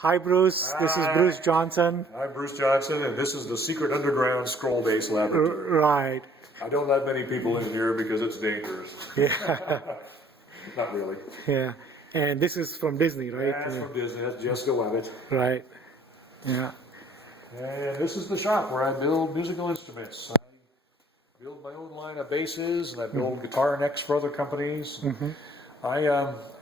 Hi, Bruce. This is Bruce Johnson. I'm Bruce Johnson, and this is the secret underground scroll-based laboratory. Right. I don't let many people in here because it's dangerous. Yeah. Not really. Yeah. And this is from Disney, right? That's from Disney. That's Jessica Levitt. Right. Yeah. And this is the shop where I build musical instruments. I build my own line of basses, and I build guitar necks for other companies.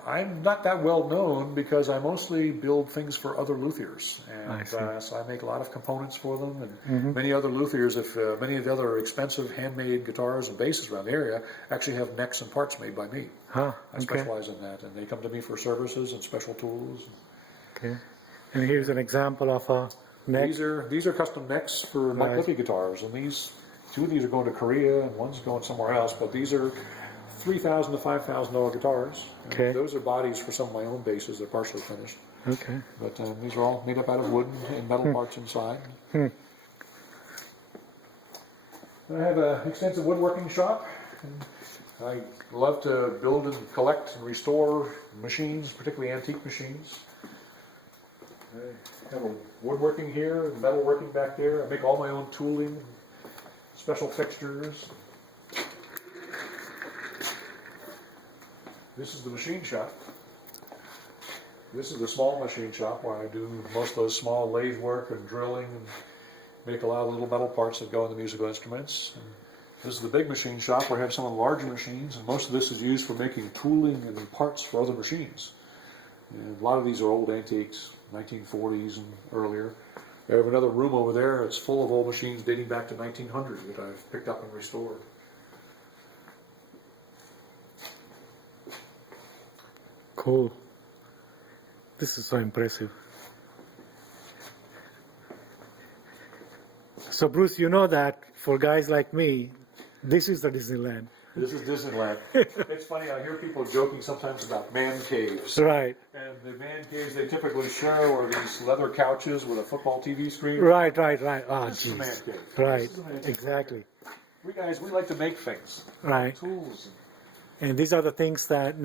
I'm not that well known because I mostly build things for other luthiers, and so I make a lot of components for them. And many other luthiers, if many of the other expensive handmade guitars and basses around the area, actually have necks and parts made by me. I specialize in that, and they come to me for services and special tools. Okay. And here's an example of a neck. These are custom necks for Mike Lippy guitars, and two of these are going to Korea, and one's going somewhere else. But these are $3,000 to $5,000 guitars. Okay. Those are bodies for some of my own basses. They're partially finished. Okay. But these are all made up out of wood and metal parts inside. I have an extensive woodworking shop. I love to build and collect and restore machines, particularly antique machines. I have a woodworking here, and metalworking back there. I make all my own tooling, special fixtures. This is the machine shop. This is the small machine shop where I do most of those small lathe work and drilling and make a lot of little metal parts that go in the musical instruments. And this is the big machine shop where I have some of the larger machines, and most of this is used for making tooling and parts for other machines. And a lot of these are old antiques, 1940s and earlier. I have another room over there. It's full of old machines dating back to 1900 that I've picked up and restored. Cool. This is so impressive. So, Bruce, you know that for guys like me, this is the Disneyland. This is Disneyland. It's funny, I hear people joking sometimes about man caves. Right. And the man caves they typically show are these leather couches with a football TV screen. Right. Oh, This is a man cave. Right. This is a man cave. Exactly. We like to make things. Right. Tools. And these are the things that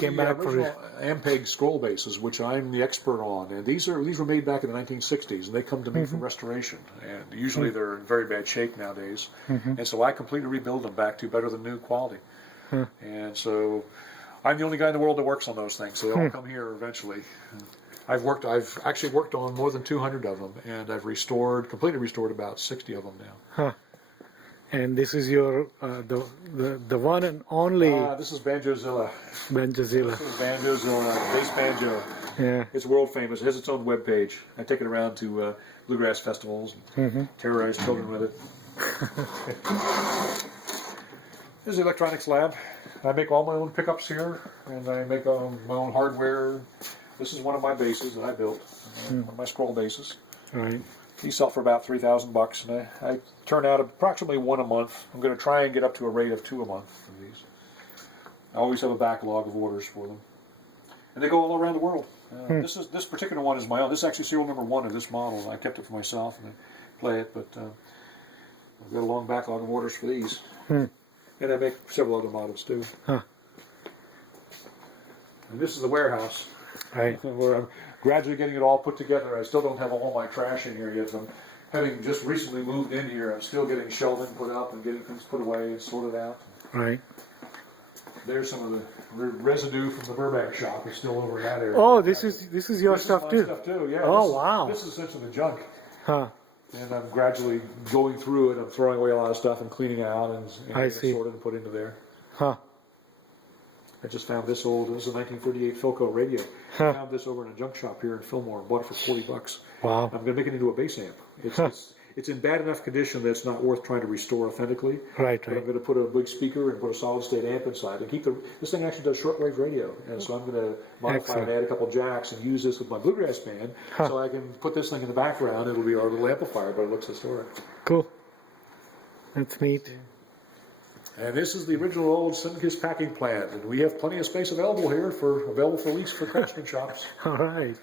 came back for original Ampeg scroll bases, which I'm the expert on. And these were made back in the 1960s, and they come to me from restoration. And usually they're in very bad shape nowadays. And so I completely rebuild them back to better than new quality. And so I'm the only guy in the world that works on those things. So they all come here eventually. I've actually worked on more than 200 of them, and I've completely restored about 60 of them now. And this is your the one and only. This is Banjozilla. Banjozilla. This is Banjozilla, bass banjo. Yeah. It's world famous. It has its own web page. I take it around to bluegrass festivals and terrorize children with it. This is the electronics lab. I make all my own pickups here, and I make my own hardware. This is one of my basses that I built, one of my scroll basses. Right. These sell for about $3,000, and I turn out approximately one a month. I'm going to try and get up to a rate of 2 a month for these. I always have a backlog of orders for them, and they go all around the world. This particular one is my own. This is actually serial number 1 of this model. I kept it for myself and I play it, but I've got a long backlog of orders for these, and I make several other models too. And this is the warehouse. Right. Where I'm gradually getting it all put together. I still don't have all my trash in here yet. I'm having just recently moved in here. I'm still getting shelving put up and getting things put away and sorted out. Right. There's some of the residue from the Burbank shop. It's still over in that area. Oh, this is your stuff too. Stuff too. Yeah. Oh, wow. This is essentially the junk. Huh. And I'm gradually going through it. I'm throwing away a lot of stuff and cleaning out and I getting see. it sorted and put into there. Huh. I just found this old. This is a 1938 Philco radio. I found this over in a junk shop here in Fillmore. Bought it for $40. Wow. I'm going to make it into a bass amp. It's in bad enough condition that it's not worth trying to restore authentically. Right. But I'm going to put a big speaker and put a solid state amp inside and keep this thing actually does shortwave radio, and so I'm going to modify and add a couple jacks and use this with my bluegrass band, so I can put this thing in the background. It'll be our little amplifier, but it looks historic. Cool. That's neat. And this is the original old Simkis packing plant, and we have plenty of space available here for lease for craftsman shops. All right.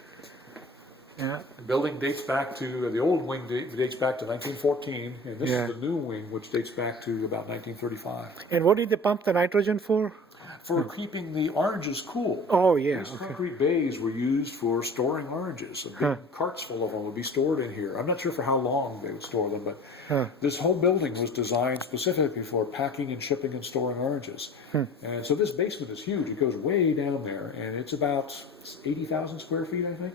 Yeah. The building dates back to the old wing dates back to 1914, and this is the new wing, which dates back to about 1935. And what did they pump the nitrogen for? for keeping the oranges cool. Oh, yeah. These Okay. concrete bays were used for storing oranges. So big carts full of them would be stored in here. I'm not sure for how long they would store them, but this whole building was designed specifically for packing and shipping and storing oranges. And so this basement is huge. It goes way down there, and it's about 80,000 square feet, I think.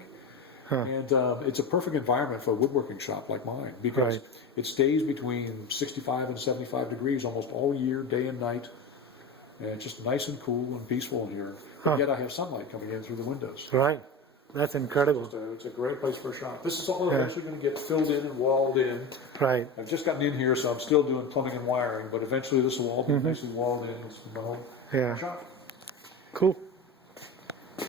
And it's a perfect environment for a woodworking shop like mine because Right. it stays between 65 and 75 degrees almost all year, day and night. And it's just nice and cool and peaceful in here. But yet I have sunlight coming in through the windows. Right. That's incredible. It's a great place for a shop. This is all eventually going to get filled in and walled in. Right. I've just gotten in here, so I'm still doing plumbing and wiring, but eventually this will all be nicely walled in. It's my home Yeah. shop. Cool.